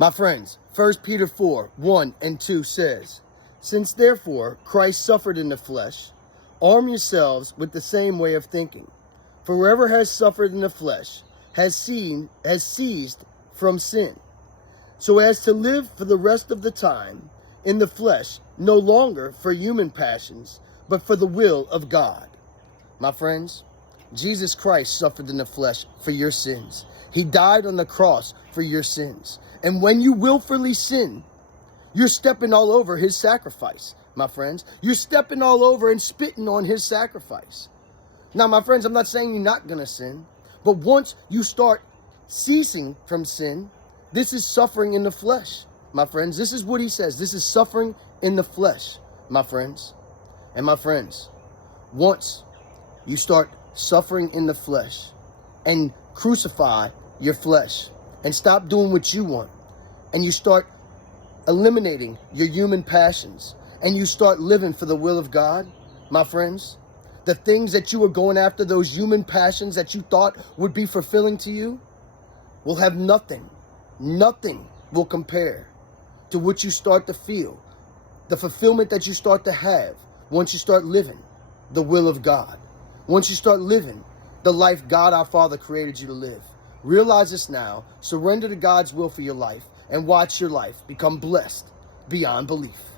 My friends, 1 Peter 4, 1 and 2 says, "Since therefore Christ suffered in the flesh, arm yourselves with the same way of thinking. For whoever has suffered in the flesh has ceased from sin, so as to live for the rest of the time in the flesh, no longer for human passions, but for the will of God." My friends, Jesus Christ suffered in the flesh for your sins. He died on the cross for your sins. And when you willfully sin, you're stepping all over his sacrifice, my friends. You're stepping all over and spitting on his sacrifice. Now, my friends, I'm not saying you're not going to sin, but once you start ceasing from sin, this is suffering in the flesh, my friends. This is what he says. This is suffering in the flesh, my friends. And my friends, once you start suffering in the flesh and crucify your flesh and stop doing what you want, and you start eliminating your human passions, and you start living for the will of God, my friends, the things that you were going after, those human passions that you thought would be fulfilling to you, will have nothing will compare to what you start to feel, the fulfillment that you start to have once you start living the will of God, once you start living the life God our Father created you to live. Realize this now, surrender to God's will for your life, and watch your life become blessed beyond belief.